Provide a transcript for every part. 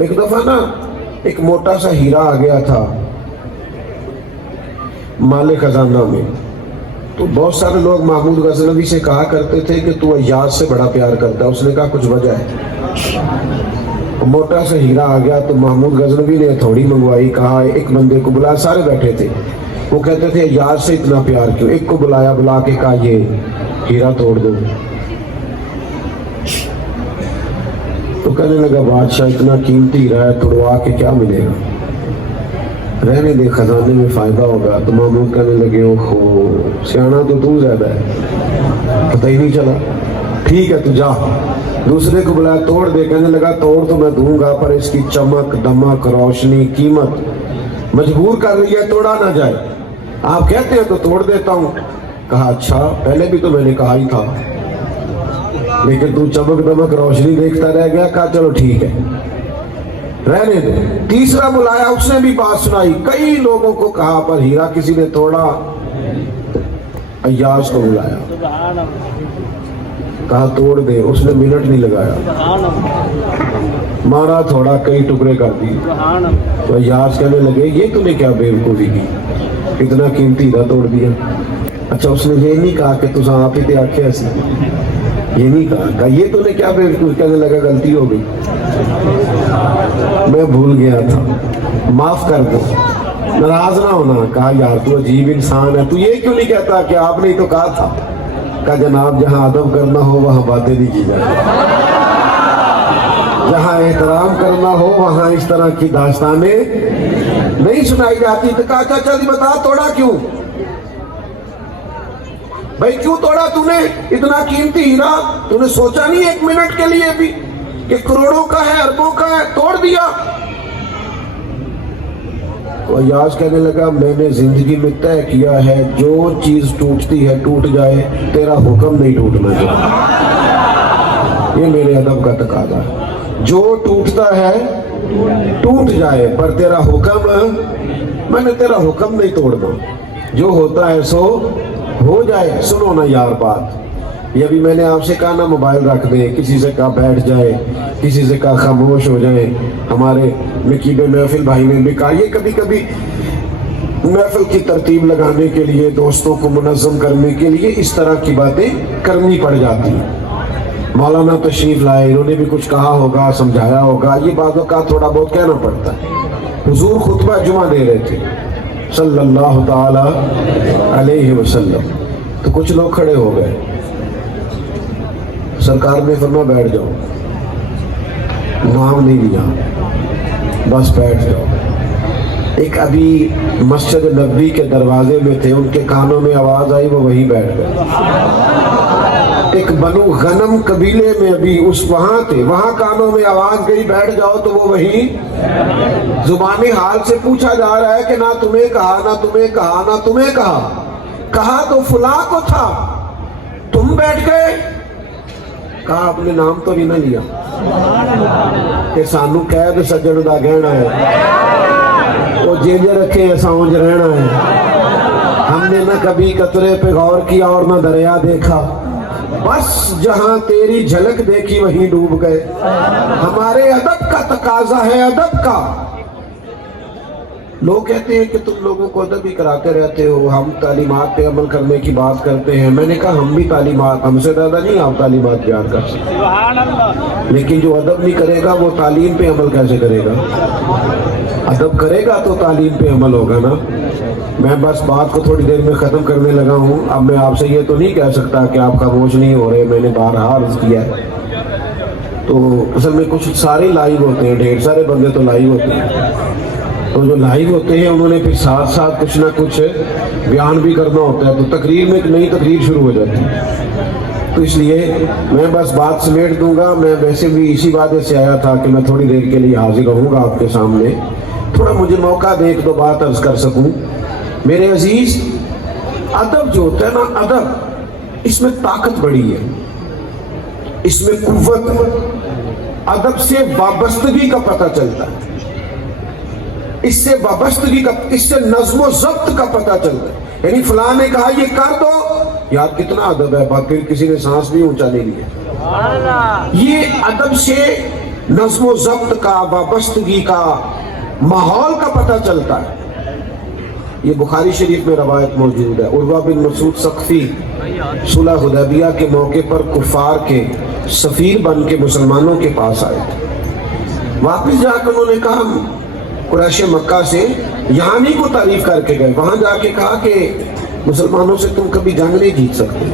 ایک دفعہ نا ایک موٹا سا ہیرا آ گیا تھا مال خزانہ میں، تو بہت سارے لوگ محمود غزنوی سے کہا کرتے تھے کہ تو ایاز سے بڑا پیار کرتا ہے. اس نے کہا کچھ وجہ ہے. موٹا سا ہیرا آ گیا تو محمود غزنوی نے تھوڑی منگوائی، کہا ایک بندے کو بلا. سارے بیٹھے تھے، وہ کہتے تھے ایاز سے اتنا پیار کیوں؟ ایک کو بلایا، بلا کے کہا یہ ہیرا توڑ دو. تو کہنے لگا بادشاہ اتنا قیمتی ہیرا ہے، توڑوا کے کیا ملے گا، رہنے دے، خزانے میں فائدہ ہوگا. تو محمود کہنے لگے اوہو سیانا تو زیادہ ہے، پتہ ہی نہیں چلا. ٹھیک ہے تو جا. دوسرے کو بلایا، توڑ دے. کہنے لگا توڑ تو میں دوں گا، پر اس کی چمک دمک روشنی قیمت مجبور کر رہی ہے، توڑا نہ جائے. آپ کہتے ہیں تو توڑ دیتا ہوں. کہا اچھا پہلے بھی تو میں نے کہا ہی تھا، لیکن تو چمک دمک روشنی دیکھتا رہ گیا. کہا چلو ٹھیک ہے رہنے دے. تیسرا بلایا، اس نے بھی بات سنائی. کئی لوگوں کو کہا پر ہیرا کسی نے توڑا. ایاز کو بلایا، کہا توڑ دے. اس نے منٹ نہیں لگایا، مارا تھوڑا، کئی ٹکڑے کر دی. تو ایاز کہنے لگے یہ تو نے کیا بیوقوفی کی، اتنا قیمتی ہیرا توڑ دیا. اچھا اس نے یہ نہیں کہا کہ تساں آپ ہی تے آکھے ایسی، یہ نہیں کہا یہ تو نے کیا بیوقوفی. کہنے لگا غلطی ہو گئی، میں بھول گیا تھا، معاف کر دو، ناراض نہ ہونا. کہا یار تو عجیب انسان ہے، تو یہ کیوں نہیں کہتا کہ آپ نے تو کہا تھا. کہا جناب جہاں ادب کرنا ہو وہاں باتیں نہیں کی جاتی، جہاں احترام کرنا ہو وہاں اس طرح کی داستانیں نہیں سنائی جاتی. تو کہا چاچا جی بتا توڑا کیوں بھائی، کیوں توڑا تو نے اتنا قیمتی ہیرا؟ تو نے سوچا نہیں ایک منٹ کے لیے بھی کہ کروڑوں کا ہے، اربوں کا ہے، توڑ دیا. تو ایاز کہنے لگا میں نے زندگی میں طے کیا ہے جو چیز ٹوٹتی ہے ٹوٹ جائے، تیرا حکم نہیں ٹوٹنا چاہیے. یہ میرے ادب کا تقاضا ہے، جو ٹوٹتا ہے ٹوٹ جائے، پر تیرا حکم، میں نے تیرا حکم نہیں توڑنا. جو ہوتا ہے سو ہو جائے. سنو نا یار بات، یہ ابھی میں نے آپ سے کہا نا موبائل رکھ دیں، کسی سے کہا بیٹھ جائے، کسی سے کہا خاموش ہو جائے. ہمارے نقیب محفل بھائی نے بھی کہا یہ کبھی کبھی محفل کی ترتیب لگانے کے لیے، دوستوں کو منظم کرنے کے لیے اس طرح کی باتیں کرنی پڑ جاتی ہیں. مولانا تشریف لائے، انہوں نے بھی کچھ کہا ہوگا، سمجھایا ہوگا، یہ باتوں کا تھوڑا بہت کہنا پڑتا ہے. حضور خطبہ جمعہ دے رہے تھے صلی اللہ تعالی علیہ وسلم، تو کچھ لوگ کھڑے ہو گئے. سرکار نے فرمایا بیٹھ جاؤ، نام نہیں لیا، بس بیٹھ جاؤ. ایک ابھی مسجد نبوی کے دروازے میں تھے، ان کے کانوں میں آواز آئی، وہ وہیں بیٹھ گئے. ایک بنو غنم قبیلے میں ابھی اس وہاں تھے، وہاں کانوں میں آواز گئی بیٹھ جاؤ، تو وہ وہیں. زبانی حال سے پوچھا جا رہا ہے کہ نہ تمہیں کہا، نہ تمہیں کہا، نہ تمہیں کہا. کہا تو فلاں کو تھا، تم بیٹھ گئے. کہا آپ نے نام تو نہیں نہ لیا کہ سانو قید سجن دا گہنا ہے، وہ جینج رکھے ساؤنج رہنا ہے. ہم نے نہ کبھی قطرے پہ غور کیا اور نہ دریا دیکھا، بس جہاں تیری جھلک دیکھی وہیں ڈوب گئے. ہمارے ادب کا تقاضا ہے، ادب کا. لوگ کہتے ہیں کہ تم لوگوں کو ادب ہی کراتے رہتے ہو، ہم تعلیمات پہ عمل کرنے کی بات کرتے ہیں. میں نے کہا ہم بھی تعلیمات، ہم سے زیادہ نہیں آپ تعلیمات بیان کر سکتے، لیکن جو ادب نہیں کرے گا وہ تعلیم پہ عمل کیسے کرے گا؟ ادب کرے گا تو تعلیم پہ عمل ہوگا نا. میں بس بات کو تھوڑی دیر میں ختم کرنے لگا ہوں. اب میں آپ سے یہ تو نہیں کہہ سکتا کہ آپ خاموش نہیں ہو رہے، میں نے بارہا عرض کیا ہے. تو اصل میں کچھ سارے لائیو ہوتے ہیں، ڈھیر سارے بندے تو لائیو ہوتے ہیں، تو جو لائیو ہوتے ہیں انہوں نے پھر ساتھ ساتھ کچھ نہ کچھ بیان بھی کرنا ہوتا ہے، تو تقریر میں ایک نئی تقریر شروع ہو جاتی ہے. تو اس لیے میں بس بات سمیٹ دوں گا. میں ویسے بھی اسی وعدے سے آیا تھا کہ میں تھوڑی دیر کے لیے حاضر رہوں گا آپ کے سامنے، تھوڑا مجھے موقع دے ایک دو بات عرض کر سکوں. میرے عزیز، ادب جو ہوتا ہے نا، ادب اس میں طاقت بڑی ہے، اس میں قوت. ادب سے وابستگی کا پتہ چلتا ہے، اس سے وابستگی کا، اس سے نظم و ضبط کا پتہ چلتا ہے. یعنی فلاں نے کہا یہ کر دو، یار کتنا ادب ہے، پھر کسی نے سانس بھی اونچا نہیں لیا. یہ ادب سے नज़्म व ज़ब्त का, वाबस्तगी का, माहौल का पता चलता है। ये बुखारी शरीफ में रवायत मौजूद है। उर्वा बिन मसूद सख्फी सुलह हुदैबिया के मौके पर कुफार के सफीर बन के मुसलमानों के पास आए थे। वापिस जाकर उन्होंने कहा हम कुरैश मक्का से यहाँ नहीं को तारीफ करके गए, वहां जाके कहा कि मुसलमानों से तुम कभी जंग नहीं जीत सकते।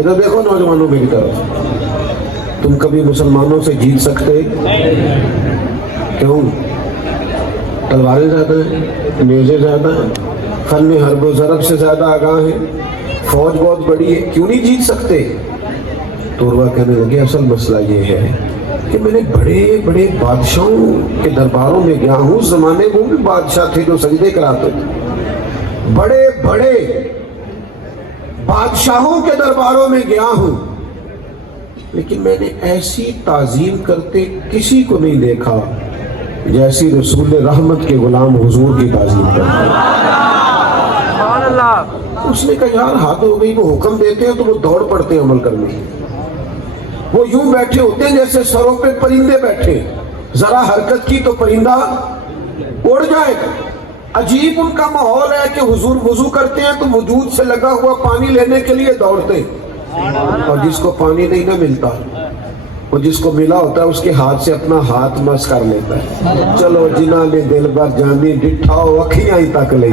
इधर देखो नौजवानों मेरी तरफ, तुम कभी मुसलमानों से जीत सकते क्यों? तलवारें ज्यादा हैं, नेज़े ज्यादा हैं, फन हर्ब व ज़रब से ज्यादा आगाह है, फौज बहुत बड़ी है, क्यों नहीं जीत सकते? तो उर्वा कहने लगे असल मसला ये है कि मैंने बड़े बड़े बादशाहों के दरबारों में गया हूँ। उस जमाने में वो भी बादशाह थे जो सजदे कराते थे। बड़े बड़े बादशाहों के दरबारों में गया हूँ, लेकिन मैंने ऐसी ताजीम करते किसी को नहीं देखा जैसी रसूल रहमत के गुलाम हुजूर की ताजीम करते। उसने कहा यार हाथ हो गई, वो हुक्म देते हैं तो वो दौड़ पड़ते हैं अमल करने। वो यूं बैठे होते हैं जैसे सरों पे परिंदे बैठे, जरा हरकत की तो परिंदा उड़ जाएगा। अजीब उनका माहौल है कि हुजूर वुजू करते हैं तो वजूद से लगा हुआ पानी लेने के लिए दौड़ते, और जिसको पानी नहीं ना मिलता, वो जिसको मिला होता है उसके हाथ से अपना हाथ मस कर लेता है। चलो जिन्हा ने दिल भर जानी डिठाओ अखियां ही तक ले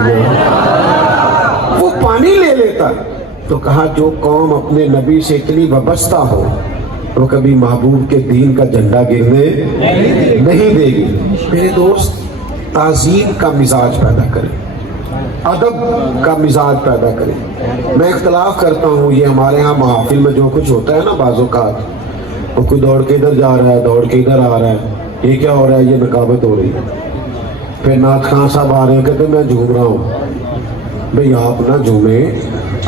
वो पानी ले लेता। तो कहा जो कौम अपने नबी से इतनी वाबस्ता हो वो कभी महबूब के दीन का झंडा गिरने नहीं देगी। मेरे दोस्त, ताजीम का मिजाज पैदा करें, अदब का मिजाज पैदा करें। मैं इख्तलाफ करता हूँ, ये हमारे यहाँ महफिल में जो कुछ होता है ना, बाज़-ओ-क़ात वो कोई दौड़ के इधर जा रहा है, दौड़ के इधर आ रहा है, ये क्या हो रहा है? ये नकाबत हो रही है। फिर नाथ खान साहब आ रहे हैं, कहते मैं झूम रहा हूँ। भाई आप ना झूमे,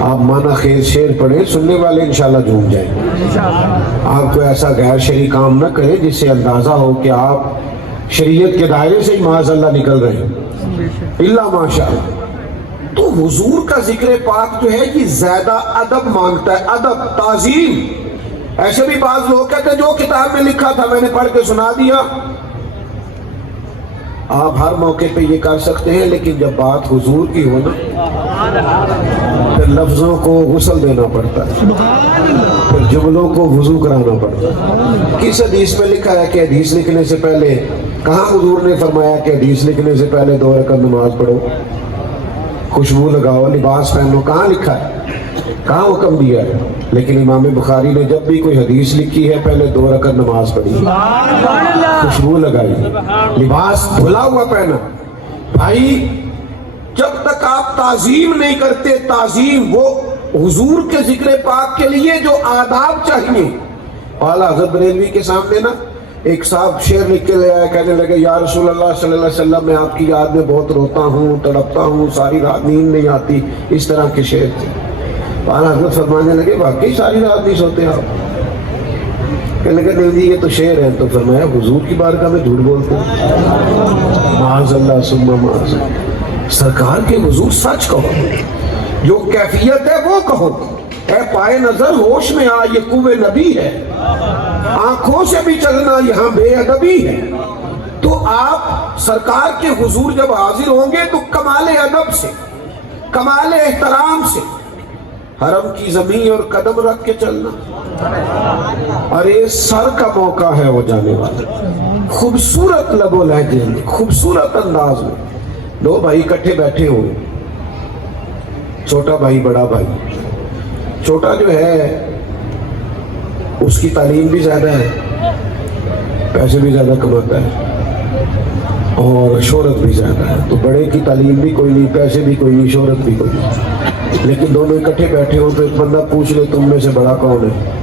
आप माना खेर शेर पढ़े, सुनने वाले इंशाल्लाह झूम जाएंगे। आप कोई ऐसा गैर शरई काम ना करें जिससे अंदाजा हो कि आप शरीयत के दायरे से ही माज़अल्लाह निकल रहे हैं, इल्ला माशाअल्लाह। तो हुजूर का जिक्र पाक जो है ये ज्यादा अदब मांगता है, अदब, ताजीम। ऐसे भी बाज लोग कहते हैं जो किताब में लिखा था मैंने पढ़ के सुना दिया। आप हर मौके पे ये कर सकते हैं, लेकिन जब बात हुजूर की हो ना, फिर लफ्जों को गुस्ल देना पड़ता है, फिर जुमलों को वुजू कराना पड़ता है। किस हदीस में लिखा है कि हदीस लिखने से पहले, कहाँ हुजूर ने फरमाया कि हदीस लिखने से पहले 2 रकात नमाज पढ़ो, खुशबू लगाओ, लिबास पहनो? कहाँ लिखा है? कहाँ हुक्म दिया है? लेकिन इमाम बुखारी ने जब भी कोई हदीस लिखी है पहले 2 रकात नमाज पढ़ी, खुशबू लगाई, लिबास धुला हुआ पहना। भाई जब तक आप ताजीम नहीं करते, ताजीम वो हुजूर के जिक्र पाक के लिए जो आदाब चाहिए। आला हज़रत बरेलवी के सामने ना एक साहब शेर लिख के ले आया, कहने लगे या रसूल अल्लाह सल्लल्लाहु अलैहि वसल्लम मैं आपकी याद में बहुत रोता हूँ, तड़पता हूँ, सारी रात नींद नहीं आती। इस तरह के शेर थे। आला हज़रत फरमाने लगे वाकई सारी रात नहीं सोते आप? कहने लगे नहीं जी ये तो शेर है। तो फरमाया हुजूर की बारगाह में झूठ बोलते हैं, माअज़ल्लाह सुम्मा माअज़ल्लाह। सरकार के हुजूर सच कहो, जो कैफियत है वो कहो। ए पाए नजर होश में आ, ये कुव्वे नबी है, आंखों से भी चलना यहाँ बेअदबी है। तो आप सरकार के हुजूर जब हाजिर होंगे तो कमाल अदब से, कमाल एहतराम से, हरम की जमीन और कदम रख के चलना। अरे सर का मौका है वो जाने वाला, खूबसूरत लबो लहजे में, खूबसूरत अंदाज में। 2 भाई इकट्ठे बैठे हुए, छोटा भाई बड़ा भाई। छोटा जो है उसकी तालीम भी ज्यादा है, पैसे भी ज्यादा कमाता है और शोहरत भी ज्यादा है। तो बड़े की तालीम भी कोई नहीं, पैसे भी कोई नहीं, शोहरत भी कोई नहीं। लेकिन दोनों इकट्ठे बैठे हो तो एक बंदा पूछ ले तुम में से बड़ा कौन है?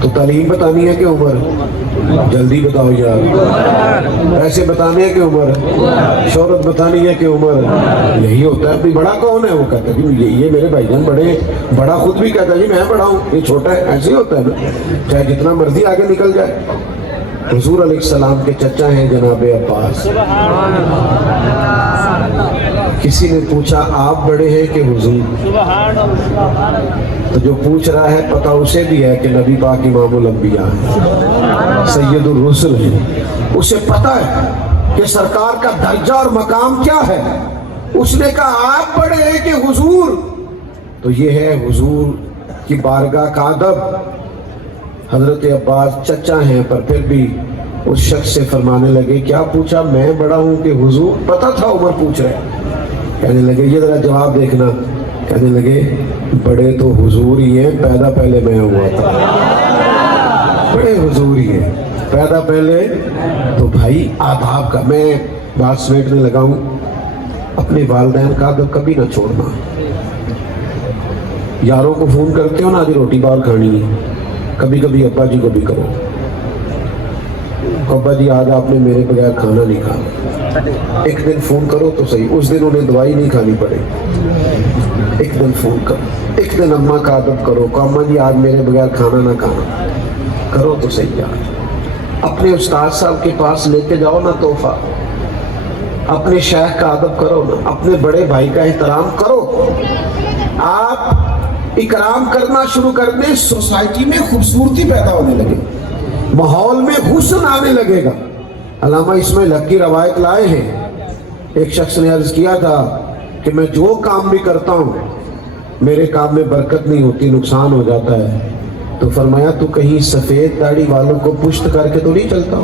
तो तालीम बतानी है कि उम्र? जल्दी बताओ यार। पैसे बताने हैं कि उम्र? शोहरत बतानी है कि उम्र? यही होता है। बड़ा कौन है? वो कहता है ये मेरे भाईजान बड़े। बड़ा खुद भी कहता है जी मैं बड़ा हूँ, ये छोटा है। ऐसे ही होता है ना, चाहे जितना मर्जी आगे निकल जाए। हुजूर अलैहिस्सलाम के चचा हैं जनाब अब्बास। किसी ने पूछा आप बड़े हैं कि हुजूर? तो जो पूछ रहा है पता उसे भी है कि नबी पाक इमामुल अंबिया है, सैयदुर रुसुल है। उसे पता है कि सरकार का दर्जा और मकाम क्या है। उसने कहा आप बड़े हैं कि हुजूर? तो ये है हुजूर की बारगाह का अदब। हजरत अब्बास चचा हैं पर फिर भी उस शख्स से फरमाने लगे क्या पूछा, मैं बड़ा हूं कि हुजूर? पता था उमर पूछ रहे। कहने लगे ये जरा जवाब देखना। कहने लगे बड़े तो हुजूर ही हैं, पैदा पहले मैं हुआ था। बड़े हुजूर ही हैं, पैदा पहले। तो भाई आदाब का मैं बात समेटने लगा हूं। अपने वालिदैन का अदब कभी ना छोड़ना। यारों को फोन करते हो ना, आज रोटी बाहर खानी है, कभी कभी अब्बा जी को भी करो, अब्बा जी आज आपने मेरे बगैर खाना नहीं खाना। एक दिन फोन करो तो सही, उस दिन उन्हें दवाई नहीं खानी पड़े। एक दिन फोन करो, एक दिन अम्मा का अदब करो, अम्मा जी आज मेरे बगैर खाना ना खाना, करो तो सही यार। अपने उस्ताद साहब के पास लेके जाओ ना तोहफा, अपने शेख का अदब करो ना, अपने बड़े भाई का एहतराम करो। आप इकराम करना शुरू कर दें, सोसाइटी में खूबसूरती पैदा होने लगे, माहौल में हुस्न आने लगेगा। अल्लामा इस्माइल हक की रवायत लाए हैं। एक शख्स ने अर्ज किया था कि मैं जो काम भी करता हूँ मेरे काम में बरकत नहीं होती, नुकसान हो जाता है। तो फरमाया तू कहीं सफेद दाढ़ी वालों को पुष्ट करके तो नहीं चलता?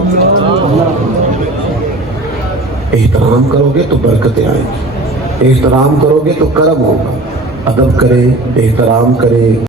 एहतराम करोगे तो बरकतें आएंगी, एहतराम करोगे तो करम होगा। अदब करें, एहतराम करें।